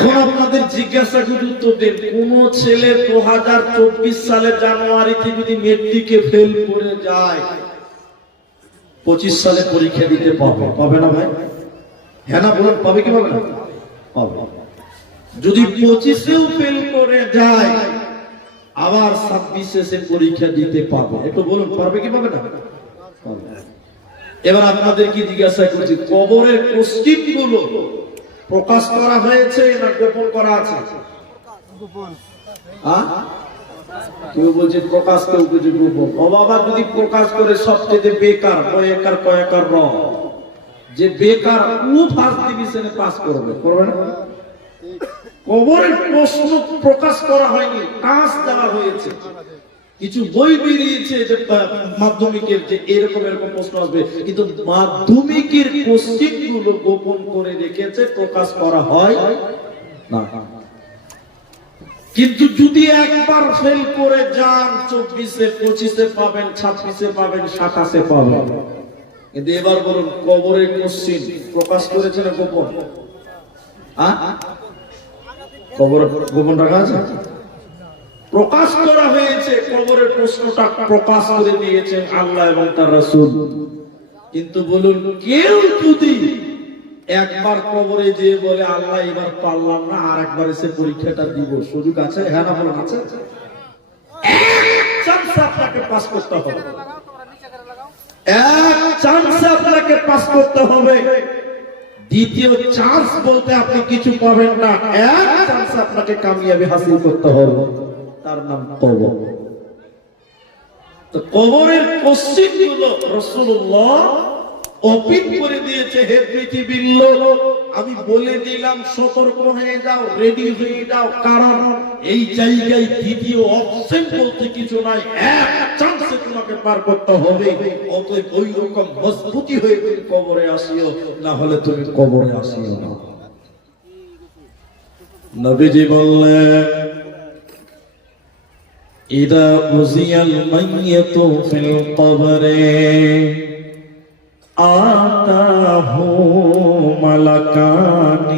এখন আপনাদের জিজ্ঞাসা করে উত্তর দেন। কোন ছেলে দু হাজার চব্বিশ সালের জানুয়ারিতে যদি মেট্রিকে ফেল করে যায়, পঁচিশ সালে পরীক্ষা দিতে পাবে পাবে না ভাই? হ্যাঁ না, বলেন, পাবে কি পাবে না? পাবে। যদি পঁচিশেও ফেল করে যায়, আবার ছাব্বিশে সে পরীক্ষা দিতে পাবে একটু বলুন, পারবে কি পাবে না? এবার আপনাদের কি জিজ্ঞাসা করছি, কবরের কোশ্চিনগুলো প্রকাশ করা হয়েছে না গোপন করা আছে? হ্যাঁ? কেউ বলছে প্রকাশ কেউ বলছে গোপন। ও বাবা যদি প্রকাশ করে সবচেয়ে বেকার কয়েকার কয়েকার র যে বেকার ও ফার্স্ট ডিভিশনে পাস করবে করবে না? কবরের প্রশ্ন প্রকাশ করা হয়নি কাজ দেওয়া হয়েছে। কিছু বই বেরিয়েছে যে মাধ্যমিকের যে এরকম এরকম প্রশ্ন আসবে। কিন্তু মাধ্যমিকের কোশ্চিনগুলো গোপন করে রেখেছে, প্রকাশ করা হয় না। কিন্তু যদি একবার ফেল করে যান, চব্বিশে, পঁচিশে পাবেন, ছাব্বিশে পাবেন, সাতাশে পাবেন। কিন্তু এবার বলুন কবরের কোশ্চিন প্রকাশ করেছে না গোপন? কবর গোপন রাখা আছে? প্রকাশ করা হয়েছে, কবরের প্রশ্নটা প্রকাশ করে দিয়েছেন আল্লাহ এবং তার রাসূল। কিন্তু বলুন, কেউ যদি একবার কবরে যেয়ে বলে, আল্লাহ, এবার পারলাম না আর একবার এসে পরীক্ষাটা দিব। সুযোগ আছে? হ্যাঁ না বলুন, আছে? পাস করতে হবে। এক চান্সে আপনাকে পাস করতে হবে। দ্বিতীয় চান্স বলতে আপনি কিছু পাবেন না। এক চান্স আপনাকে কামিয়াবি হাসিল করতে হবে। তার নাম কবর। তো কবরের পশ্চিমগুলো রসুল্লাহ অপিন করে দিয়েছে, হে পৃথিবীর লোক, আমি বলে দিলাম, সতর্ক হয়ে যাও রেডি হয়ে যাও, কারণ এই জায়গায় দ্বিতীয় অপশন বলতে কিছু নাই, এক চান্সে তোমাকে পার করতে হবে। অতএব ওই রকম মজবুতি হয়ে তুমি কবরে আসিও, না হলে তুমি কবরে আসিও না। নবীজি বললেন إذا أزي الميت في القبر آتاه ملكان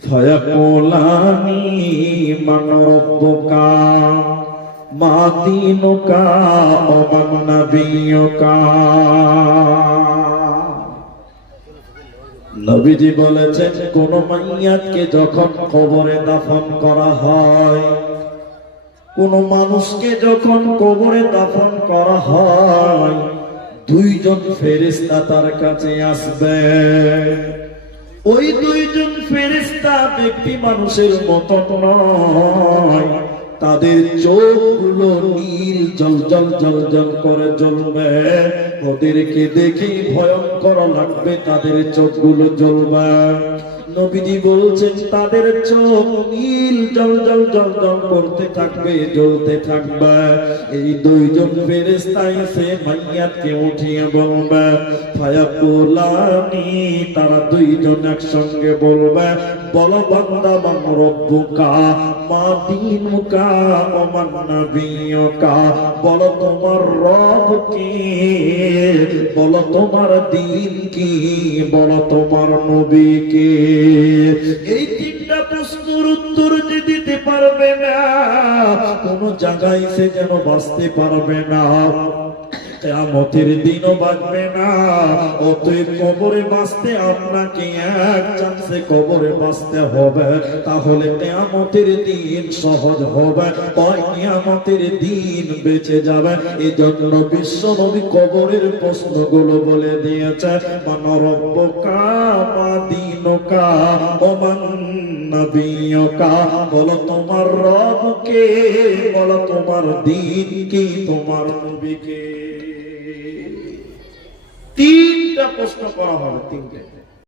فيقولان من ربك ما دينك ومن نبيك নবীজি বলেছেন কোন মাইয়াতকে যখন কবরে দাফন করা হয় কোন মানুষকে যখন কবরে দাফন করা হয়, দুইজন ফেরিস্তা তার কাছে আসবে। ওই দুইজন ফেরিস্তা ব্যক্তি মানুষের মত নয়। তাদের চোখগুলো নীল জল জল জল জল করে জ্বলবে। ওদেরকে দেখে ভয়ঙ্কর লাগবে, তাদের চোখগুলো জ্বলবে। নবীজি বলছেন, তাদের চোখ নীল জল জল জল জল করতে থাকবে, জ্বলতে থাকবে। এই দুইজন ফেরেস্তা এসে মাইয়াতকে উঠিয়ে বলবে, ফায়াকুলানি তারা দুইজন একসঙ্গে বলবে বল বান্দা মান রব্বুকা, মা দিনুকা ও নবীকা বল তোমার রব কি? বল তোমার দিন কি? বল তোমার নবী কি? এই তিনটা প্রশ্নের উত্তর যে দিতে পারবে না, কোন জায়গায় সে যেন বাঁচতে পারবে না। কেয়ামতের দিনও বাঁচবে না। অতএব কবরে বাঁচতে আপনাকে এক চান্সে কবরে বাঁচতে হবে। তাহলে কেয়ামতের দিন সহজ হবে। কেয়ামতের দিন বেঁচে যাবে। এই জন্য বিশ্ব নবী কবরের প্রশ্নগুলো বলে দিয়েছে মানরব্বকা মা দিনকা ওমান নবীয়কা? বলো, তোমার রব কে বলো, তোমার দিন কি তোমার নবীকে। তিনটা প্রশ্ন করা হবে তিনটে।